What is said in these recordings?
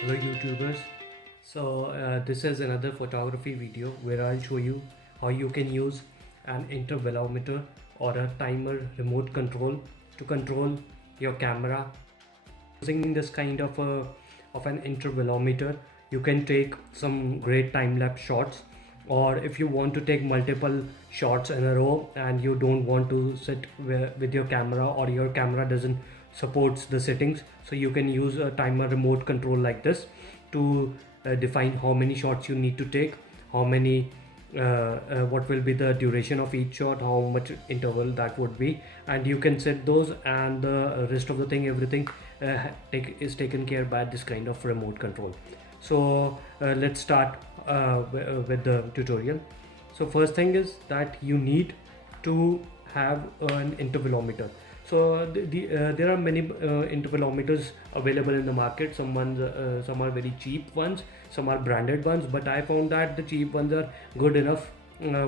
Hello YouTubers. This is another photography video where I'll show you how you can use an intervalometer or a timer remote control to control your camera. Using this kind of an intervalometer, you can take some great time-lapse shots, or if you want to take multiple shots in a row and you don't want to sit with your camera, or your camera doesn't supports the settings, so you can use a timer remote control like this to define how many shots you need to take, how many what will be the duration of each shot, how much interval that would be, and you can set those, and the rest of the thing, everything is taken care by this kind of remote control. So let's start with the tutorial. So first thing is that you need to have an intervalometer. So there are many intervalometers available in the market. Some are very cheap ones, some are branded ones, but I found that the cheap ones are good enough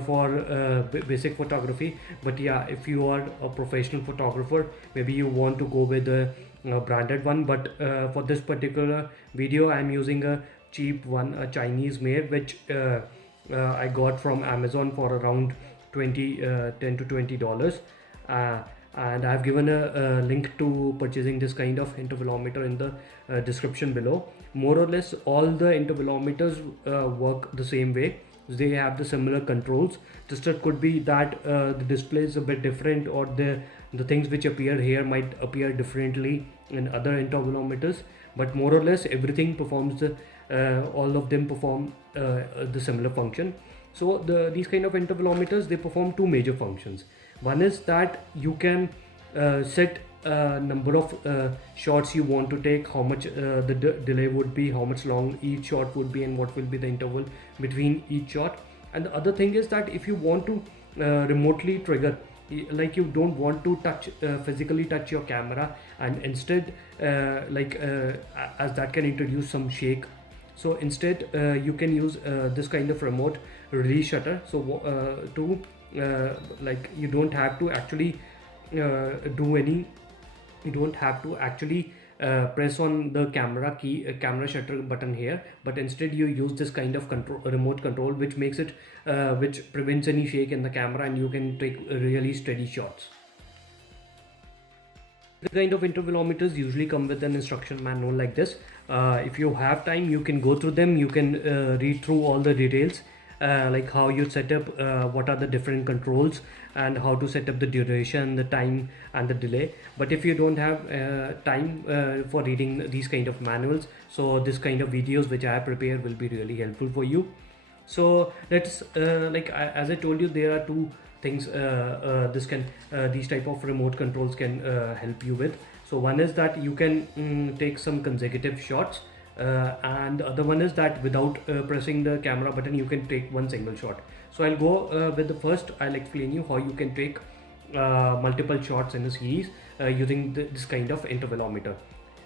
for basic photography. But yeah, if you are a professional photographer, maybe you want to go with a branded one. But for this particular video, I'm using a cheap one, a Chinese made, which I got from Amazon for around $10 to $20. And I've given a link to purchasing this kind of intervalometer in the description below. More or less all the intervalometers work the same way. They have the similar controls. Just it could be that the display is a bit different, or the things which appear here might appear differently in other intervalometers, but more or less everything performs all of them perform the similar function. So these kind of intervalometers, they perform two major functions. One is that you can set a number of shots you want to take, how much the delay would be, how much long each shot would be, and what will be the interval between each shot. And the other thing is that if you want to remotely trigger, like you don't want to touch physically touch your camera, and instead as that can introduce some shake, so instead you can use this kind of remote release shutter. So to like you don't have to actually press on the camera key, camera shutter button here, but instead you use this kind of remote control, which makes it which prevents any shake in the camera, and you can take really steady shots. The kind of intervalometers usually come with an instruction manual like this. If you have time, you can go through them, you can read through all the details, like how you set up, what are the different controls, and how to set up the duration, the time, and the delay. But if you don't have time for reading these kind of manuals, so this kind of videos which I have prepared will be really helpful for you. So let's as I told you, there are two things these type of remote controls can help you with. So one is that you can take some consecutive shots, and the other one is that without pressing the camera button, you can take one single shot. So I'll go with the first. I'll explain you how you can take multiple shots in a series using this kind of intervalometer.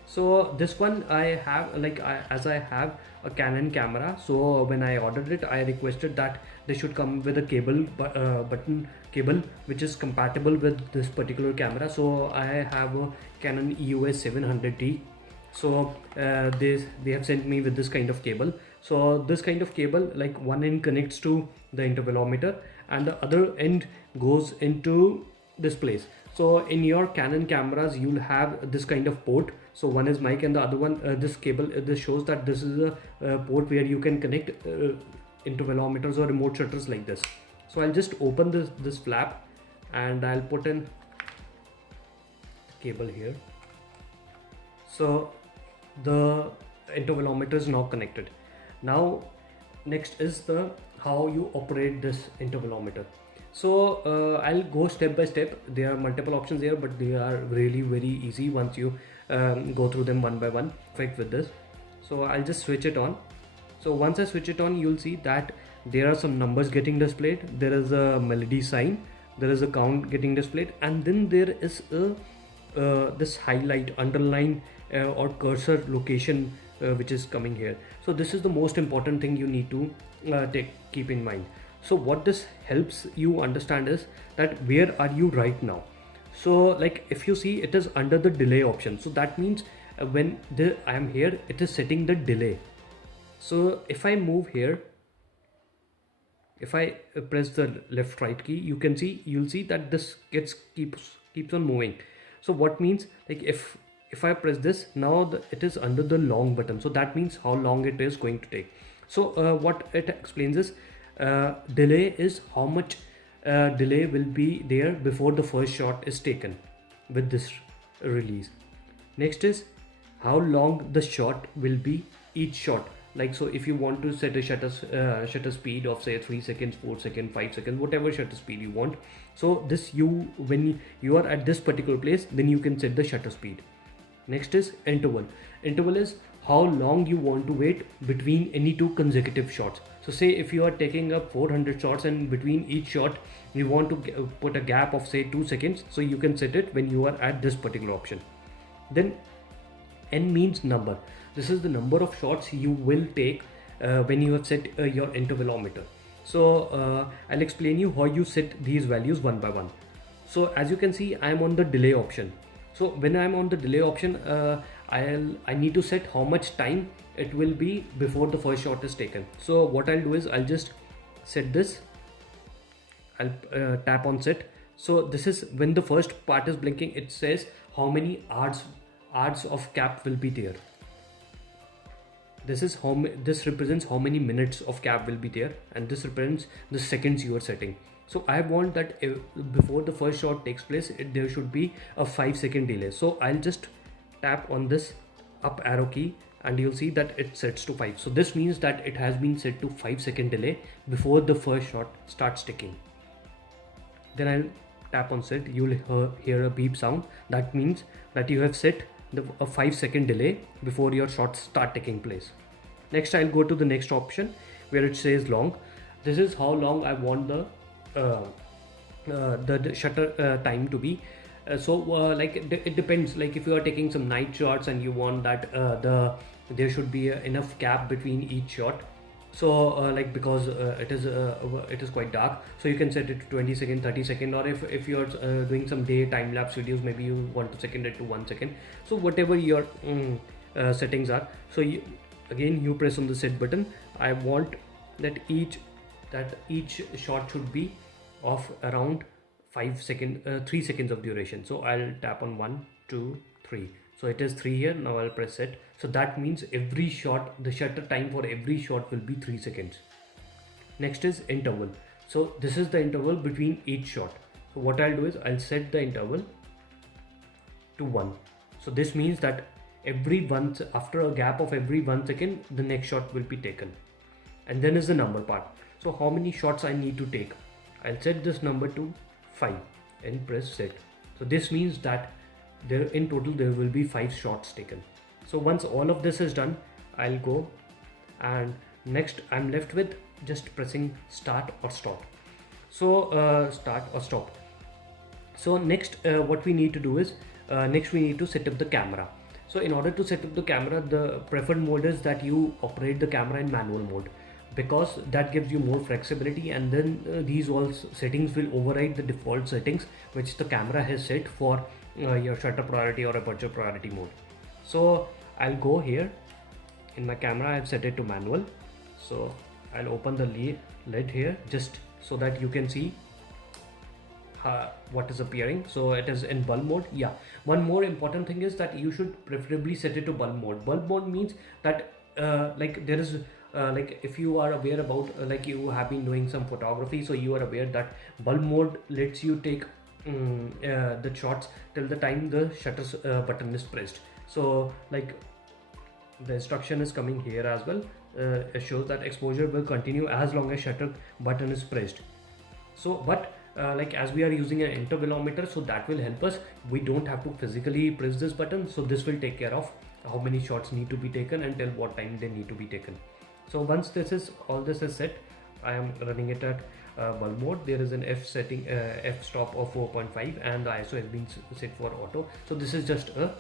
So this one I have, as I have a Canon camera, so when I ordered it, I requested that they should come with a button cable which is compatible with this particular camera. So I have a Canon EOS 700D. So they have sent me with this kind of cable. So this kind of cable, like one end connects to the intervalometer and the other end goes into this place. So in your Canon cameras, you'll have this kind of port. So one is mic and the other one, this cable, this shows that this is a port where you can connect intervalometers or remote shutters like this. So I'll just open this flap and I'll put in cable here. So the intervalometer is now connected. Now next is the how you operate this intervalometer. So I'll go step by step. There are multiple options here, but they are really very easy once you go through them one by one. Perfect with this. So I'll just switch it on. So once I switch it on, you'll see that there are some numbers getting displayed. There is a melody sign, there is a count getting displayed, and then there is a this highlight, underline or cursor location which is coming here. So this is the most important thing you need to keep in mind. So what this helps you understand is that where are you right now. So like if you see, it is under the delay option. So that means when I am here, it is setting the delay. So if I move here, if I press the left right key, you'll see that this keeps on moving. So what means, like, if I press this now, it is under the long button, so that means how long it is going to take. So what it explains is delay is how much delay will be there before the first shot is taken with this release. Next is how long the shot will be each shot. Like, so if you want to set a shutter speed of say 3 seconds, 4 seconds, 5 seconds, whatever shutter speed you want, so this when you are at this particular place, then you can set the shutter speed. Next is interval. Interval is how long you want to wait between any two consecutive shots. So say if you are taking up 400 shots and between each shot you want to put a gap of say 2 seconds, so you can set it when you are at this particular option. Then n means number. This is the number of shots you will take when you have set your intervalometer. So I'll explain you how you set these values one by one. So as you can see, I am on the delay option. So when I am on the delay option, I need to set how much time it will be before the first shot is taken. So what I'll do is I'll just set this. I'll tap on set. So this is when the first part is blinking, it says how many hours of cap will be there. This is this represents how many minutes of cap will be there, and this represents the seconds you are setting. So I want that before the first shot takes place, there should be a 5-second delay. So I'll just tap on this up arrow key and you'll see that it sets to 5. So this means that it has been set to 5-second delay before the first shot starts ticking. Then I'll tap on set. You'll hear a beep sound. That means that you have set a 5-second delay before your shots start taking place. Next, I'll go to the next option where it says long. This is how long I want the shutter time to be. Like it depends. Like if you are taking some night shots and you want that there should be enough gap between each shot. So like because it is quite dark, so you can set it to 20 second, 30 second, or if you're doing some day time-lapse videos, maybe you want to second it to 1 second. So whatever your settings are. So again you press on the set button. I want that each shot should be of around 3 seconds of duration. So I'll tap on 1, 2, 3. So it is 3 here. Now I'll press set. So that means every shot, the shutter time for every shot will be 3 seconds. Next is interval. So this is the interval between each shot. So what I'll do is I'll set the interval to 1. So this means that after a gap of every 1 second, the next shot will be taken. And then is the number part. So how many shots I need to take? I'll set this number to 5 and press set. So this means that in total there will be 5 shots taken. So once all of this is done, I'll go, and next I'm left with just pressing start or stop. So start or stop. So next what we need to do is next we need to set up the camera. So in order to set up the camera, the preferred mode is that you operate the camera in manual mode, because that gives you more flexibility, and then these all settings will override the default settings which the camera has set for your shutter priority or aperture priority mode. So I'll go here in my camera. I've set it to manual. So I'll open the lid here just so that you can see what is appearing. So it is in bulb mode. Yeah, one more important thing is that you should preferably set it to bulb mode. Bulb mode means that like there is like if you are aware about like you have been doing some photography, so you are aware that bulb mode lets you take the shots till the time the shutter button is pressed. So like the instruction is coming here as well. It shows that exposure will continue as long as shutter button is pressed. So but like as we are using an intervalometer, so that will help us. We don't have to physically press this button, so this will take care of how many shots need to be taken and till what time they need to be taken. So once all this is set, I am running it at bulb mode. There is an f stop of 4.5 and the ISO has been set for auto. So this is just a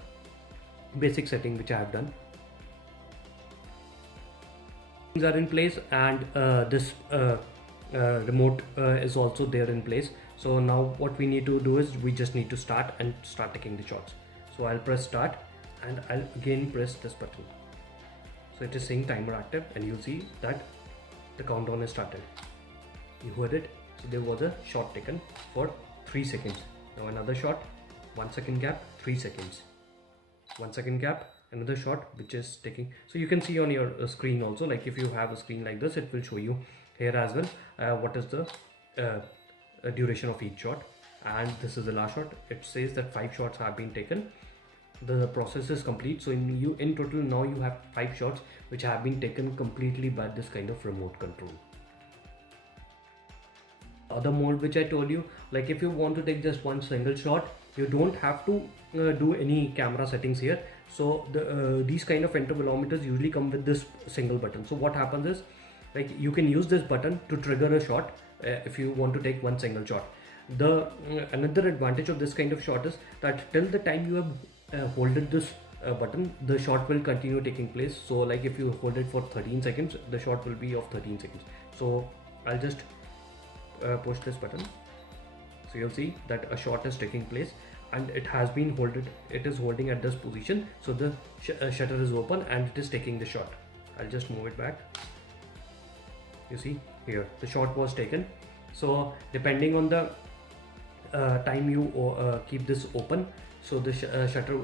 basic setting which I have done. Things are in place, and this remote is also there in place. So now what we need to do is we just need to start taking the shots. So I'll press start, and I'll again press this button. So it is saying timer active, and you'll see that the countdown has started. You heard it. So there was a shot taken for 3 seconds. Now another shot, 1 second gap, 3 seconds, 1 second gap, another shot which is taking. So you can see on your screen also, like if you have a screen like this, it will show you here as well what is the duration of each shot. And this is the last shot. It says that 5 shots have been taken. The process is complete. So in total now you have 5 shots which have been taken completely by this kind of remote control. Other mode which I told you, like if you want to take just one single shot, you don't have to do any camera settings here. So these kind of intervalometers usually come with this single button. So what happens is, like you can use this button to trigger a shot if you want to take one single shot. The another advantage of this kind of shot is that till the time you have holded this button, the shot will continue taking place. So like if you hold it for 13 seconds, the shot will be of 13 seconds. So I'll just push this button. So you'll see that a shot is taking place, and it has been holded. It is holding at this position. So the shutter is open and it is taking the shot. I'll just move it back. You see here the shot was taken. So depending on the time you keep this open, so the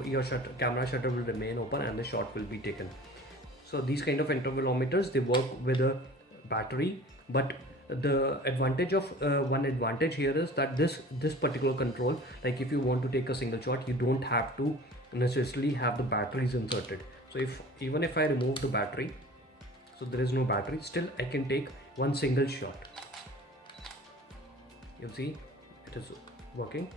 your camera shutter will remain open and the shot will be taken. So these kind of intervalometers, they work with a battery, but the advantage of one advantage here is that this particular control, like if you want to take a single shot, you don't have to necessarily have the batteries inserted. So even if I remove the battery, so there is no battery, still I can take one single shot. You'll see it is working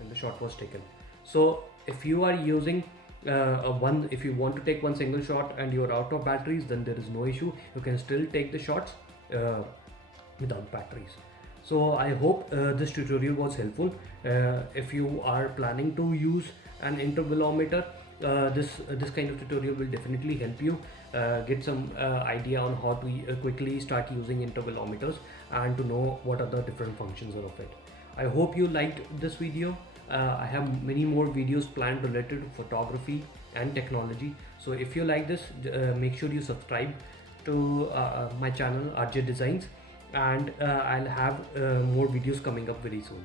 and the shot was taken. So if you are using if you want to take one single shot and you're out of batteries, then there is no issue. You can still take the shots without batteries. So I hope this tutorial was helpful. If you are planning to use an intervalometer, this kind of tutorial will definitely help you get some idea on how to quickly start using intervalometers and to know what are the different functions of it. I hope you liked this video. I have many more videos planned related to photography and technology. So if you like this, make sure you subscribe to my channel RJ Designs, and I'll have more videos coming up very soon.